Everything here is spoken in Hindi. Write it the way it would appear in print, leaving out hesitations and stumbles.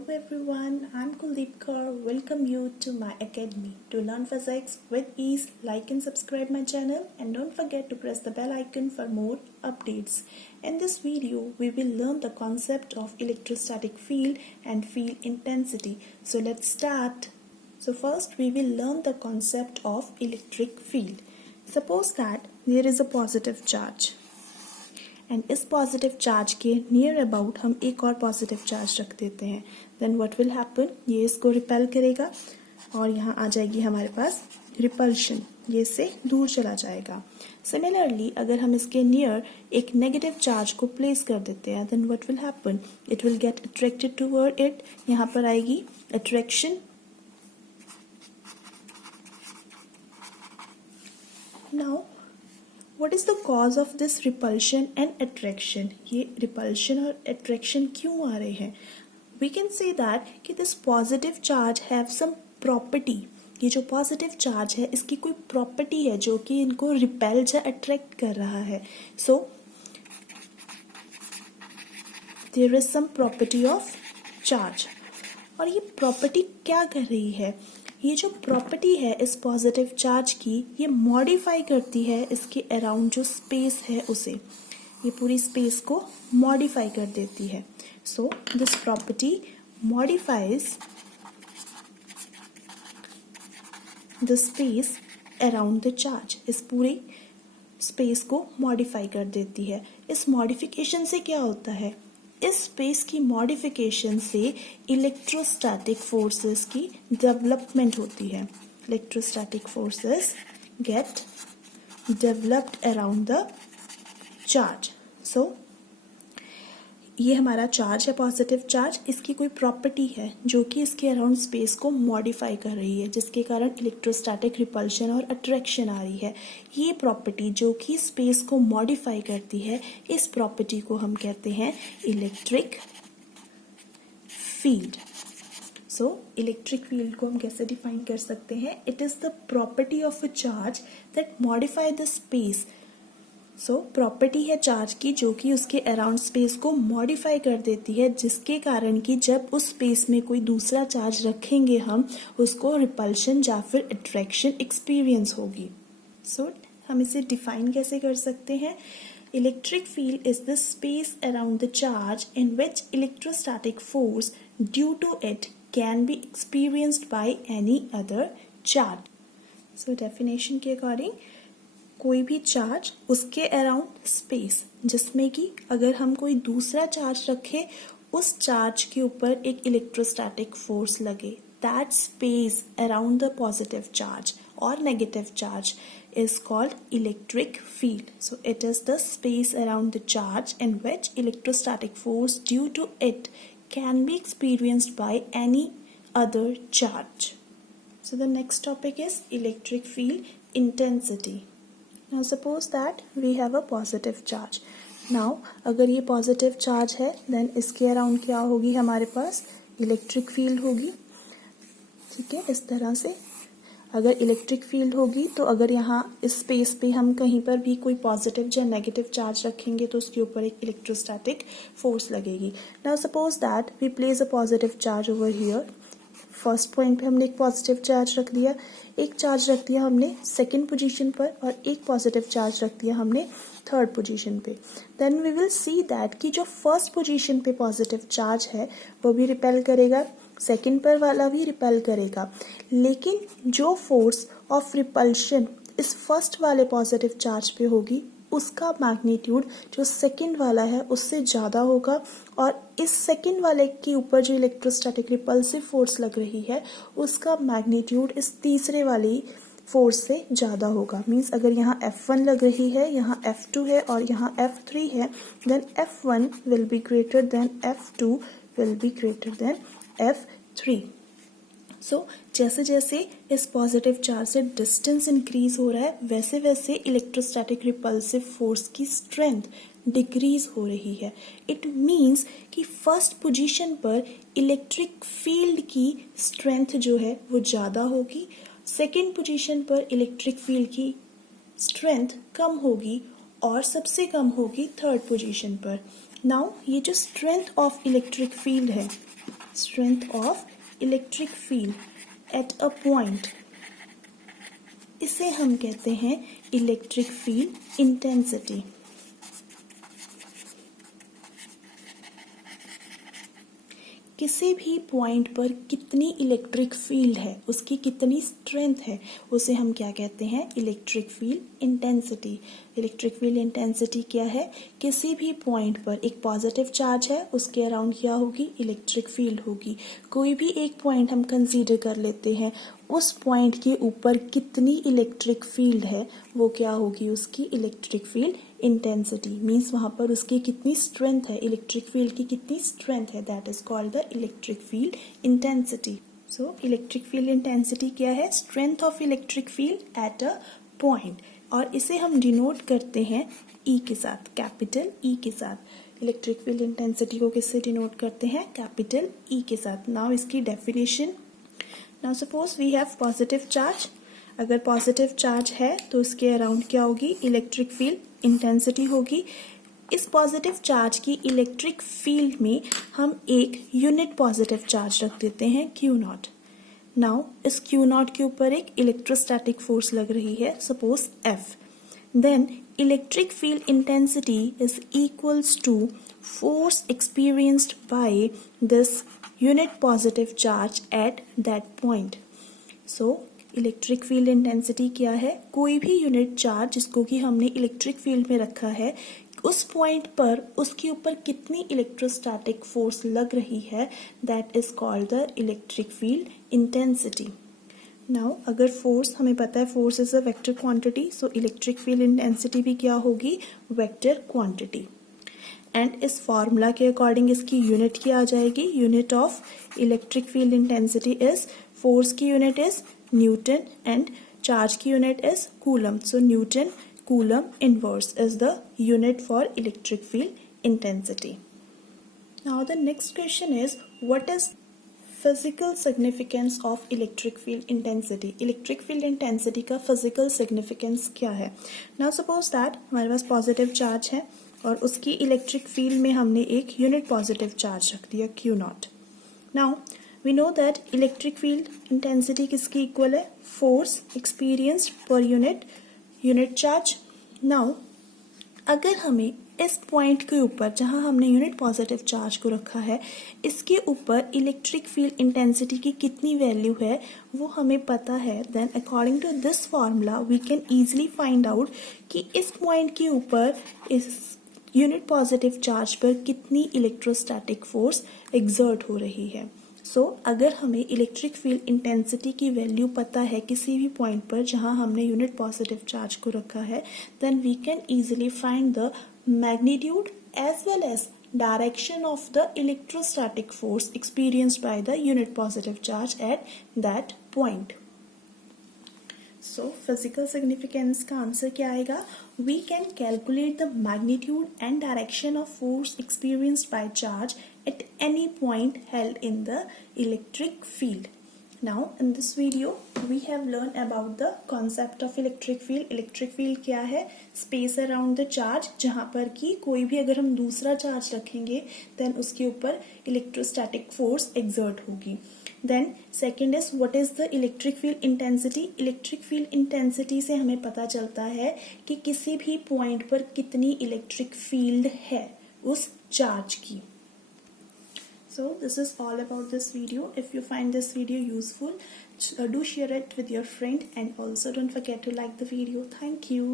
Hello everyone, I'm Kuldeep Kaur. Welcome you to my academy. To learn physics with ease, like and subscribe my channel and don't forget to press the bell icon for more updates. In this video, we will learn the concept of electrostatic field and field intensity. So let's start. So first we will learn the concept of electric field. Suppose that there is a positive charge. And इस पॉजिटिव चार्ज के नियर अबाउट हम एक और पॉजिटिव चार्ज रख देते हैं. देन व्हाट विल हैपन, ये इसको रिपेल करेगा और यहाँ आ जाएगी हमारे पास रिपल्शन, ये इससे दूर चला जाएगा. सिमिलरली अगर हम इसके नियर एक नेगेटिव चार्ज को प्लेस कर देते हैं, then what will happen, it will get attracted toward it. यहाँ पर आएगी attraction. Now What is the cause of this repulsion and attraction? ये repulsion और attraction क्यों आ रहे हैं? We can say that कि this positive charge have some property. ये जो positive charge है इसकी कोई property है जो कि इनको repel या attract कर रहा है. So there is some property of charge. और ये property क्या कर रही है? ये जो प्रॉपर्टी है इस पॉजिटिव चार्ज की, ये मॉडिफाई करती है इसके अराउंड जो स्पेस है उसे. ये पूरी स्पेस को मॉडिफाई कर देती है. So this property modifies the space around the charge. इस पूरी स्पेस को मॉडिफाई कर देती है. इस मॉडिफिकेशन से क्या होता है, इस स्पेस की मॉडिफिकेशन से इलेक्ट्रोस्टैटिक फोर्सेस की डेवलपमेंट होती है. Electrostatic forces get developed around the charge. So ये हमारा चार्ज है, पॉजिटिव चार्ज. इसकी कोई प्रॉपर्टी है जो कि इसके अराउंड स्पेस को मॉडिफाई कर रही है, जिसके कारण इलेक्ट्रोस्टैटिक रिपल्शन और अट्रैक्शन आ रही है. ये प्रॉपर्टी जो कि स्पेस को मॉडिफाई करती है, इस प्रॉपर्टी को हम कहते हैं इलेक्ट्रिक फील्ड. सो इलेक्ट्रिक फील्ड को हम कैसे डिफाइन कर सकते हैं? It is the property of a charge that modify the space. So property है चार्ज की जो कि उसके अराउंड स्पेस को मॉडिफाई कर देती है, जिसके कारण कि जब उस स्पेस में कोई दूसरा चार्ज रखेंगे हम, उसको रिपल्शन या फिर अट्रैक्शन एक्सपीरियंस होगी. सो हम इसे डिफाइन कैसे कर सकते हैं? Electric field is the space around the charge in which electrostatic force due to it can be experienced by any other charge. So definition के अकॉर्डिंग कोई भी चार्ज, उसके अराउंड स्पेस जिसमें कि अगर हम कोई दूसरा चार्ज रखें, उस चार्ज के ऊपर एक इलेक्ट्रोस्टैटिक फोर्स लगे, that space around the positive charge और negative charge is called electric field. So it is the space around the charge in which electrostatic force due to it can be experienced by any other charge. So the next topic is electric field intensity. Now suppose that we have a positive charge. Now अगर ये positive charge है, then इसके अराउंड क्या होगी, हमारे पास इलेक्ट्रिक फील्ड होगी. ठीक है, इस तरह से अगर इलेक्ट्रिक फील्ड होगी तो अगर यहाँ इस स्पेस पे हम कहीं पर भी कोई पॉजिटिव या नेगेटिव चार्ज रखेंगे तो उसके ऊपर एक इलेक्ट्रोस्टैटिक फोर्स लगेगी. Now suppose that we place a positive charge over here. First point पे हमने एक पॉजिटिव चार्ज रख दिया, एक चार्ज रख दिया हमने सेकंड पोजीशन पर और एक पॉजिटिव चार्ज रख दिया हमने थर्ड पोजीशन पे. Then we will see that कि जो फर्स्ट पोजीशन पे पॉजिटिव चार्ज है वो भी रिपेल करेगा, सेकंड पर वाला भी रिपेल करेगा, लेकिन जो फोर्स ऑफ रिपल्शन इस फर्स्ट वाले पॉजिटिव चार्ज पे होगी उसका मैग्नीट्यूड जो सेकंड वाला है उससे ज़्यादा होगा, और इस सेकंड वाले के ऊपर जो इलेक्ट्रोस्टैटिक रिपल्सिव फोर्स लग रही है उसका मैग्नीट्यूड इस तीसरे वाली फोर्स से ज़्यादा होगा. मीन्स अगर यहाँ F1 लग रही है, यहाँ F2 है और यहाँ F3 है, then F1 will be greater than F2 विल बी ग्रेटर देन F3. सो जैसे जैसे इस पॉजिटिव चार्ज से डिस्टेंस इंक्रीज हो रहा है, वैसे वैसे इलेक्ट्रोस्टैटिक रिपल्सिव फोर्स की स्ट्रेंथ डिक्रीज हो रही है. इट मीन्स कि फर्स्ट पोजीशन पर इलेक्ट्रिक फील्ड की स्ट्रेंथ जो है वो ज़्यादा होगी, सेकंड पोजीशन पर इलेक्ट्रिक फील्ड की स्ट्रेंथ कम होगी और सबसे कम होगी थर्ड पोजीशन पर. नाउ ये जो स्ट्रेंथ ऑफ इलेक्ट्रिक फील्ड है strength of electric field at a point, इसे हम कहते हैं इलेक्ट्रिक फील्ड इंटेंसिटी। किसी भी पॉइंट पर कितनी इलेक्ट्रिक फील्ड है, उसकी कितनी स्ट्रेंथ है, उसे हम क्या कहते हैं, electric field intensity. Electric field intensity क्या है, किसी भी पॉइंट पर एक पॉजिटिव चार्ज है, उसके अराउंड क्या होगी, इलेक्ट्रिक फील्ड होगी। कोई भी एक पॉइंट हम कंसीडर कर लेते हैं, उस पॉइंट के ऊपर कितनी इलेक्ट्रिक फील्ड है, वो क्या होगी, उसकी इलेक्ट्रिक फील्ड इंटेंसिटी। मीन्स वहां पर उसकी कितनी स्ट्रेंथ है, इलेक्ट्रिक फील्ड की कितनी स्ट्रेंथ है, that is called the electric field intensity. So electric field intensity क्या है, strength of electric field at a point, और इसे हम डिनोट करते हैं ई के साथ, कैपिटल ई के साथ। इलेक्ट्रिक फील्ड इंटेंसिटी को किससे डिनोट करते हैं, कैपिटल ई के साथ। नाउ इसकी definition, now suppose we have positive charge, अगर पॉजिटिव चार्ज है तो उसके अराउंड क्या होगी, इलेक्ट्रिक फील्ड इंटेंसिटी होगी। इस पॉजिटिव चार्ज की इलेक्ट्रिक फील्ड में हम एक यूनिट पॉजिटिव चार्ज रख देते हैं Q नॉट। नाउ इस Q नॉट के ऊपर एक इलेक्ट्रोस्टैटिक फोर्स लग रही है, suppose F। Then electric field intensity is equals to force experienced by this unit positive charge at that point. So electric field intensity क्या है, कोई भी यूनिट चार्ज जिसको कि हमने इलेक्ट्रिक फील्ड में रखा है, उस पॉइंट पर उसके ऊपर कितनी इलेक्ट्रोस्टैटिक फोर्स लग रही है, that is called the electric field intensity. Now अगर फोर्स हमें पता है, force is a vector quantity, so electric field intensity भी क्या होगी, वेक्टर क्वांटिटी। एंड इस फॉर्मूला के अकॉर्डिंग इसकी यूनिट क्या आ जाएगी, unit of electric field intensity is, force की unit is newton and charge की unit is coulomb. So newton coulomb inverse is the unit for electric field intensity. Now the next question is, what is physical significance of electric field intensity. Electric field intensity का फिजिकल सिग्निफिकेंस क्या है। नाउ सपोज दैट हमारे पास पॉजिटिव चार्ज है और उसकी इलेक्ट्रिक फील्ड में हमने एक यूनिट पॉजिटिव चार्ज रख दिया Q naught. Now we know that electric field intensity किसकी इक्वल है, force experienced per unit charge. Now अगर हमें इस पॉइंट के ऊपर जहां हमने यूनिट पॉजिटिव चार्ज को रखा है, इसके ऊपर इलेक्ट्रिक फील्ड इंटेंसिटी की कितनी वैल्यू है वो हमें पता है, then according to this formula we can easily find out कि इस पॉइंट के ऊपर इस यूनिट पॉजिटिव चार्ज पर कितनी इलेक्ट्रोस्टैटिक फोर्स एक्सर्ट हो रही है। सो अगर हमें इलेक्ट्रिक फील्ड इंटेंसिटी की वैल्यू पता है किसी भी पॉइंट पर जहां हमने यूनिट पॉजिटिव चार्ज को रखा है, then we can easily find the magnitude as well as direction of the electrostatic force experienced by the unit positive charge at that point. So physical significance का आंसर क्या आएगा, we can calculate the magnitude and direction of force experienced by charge at any point held in the electric field. Now in this video we have learned about the concept of electric field. Electric field क्या है, space around the charge, जहाँ पर कि कोई भी अगर हम दूसरा चार्ज रखेंगे then उसके ऊपर electrostatic force exert होगी। Then second is what is the electric field intensity. Electric field intensity से हमें पता चलता है कि किसी भी point पर कितनी electric field है उस charge की। So this is all about this video. If you find this video useful, do share it with your friend and also don't forget to like the video. Thank you.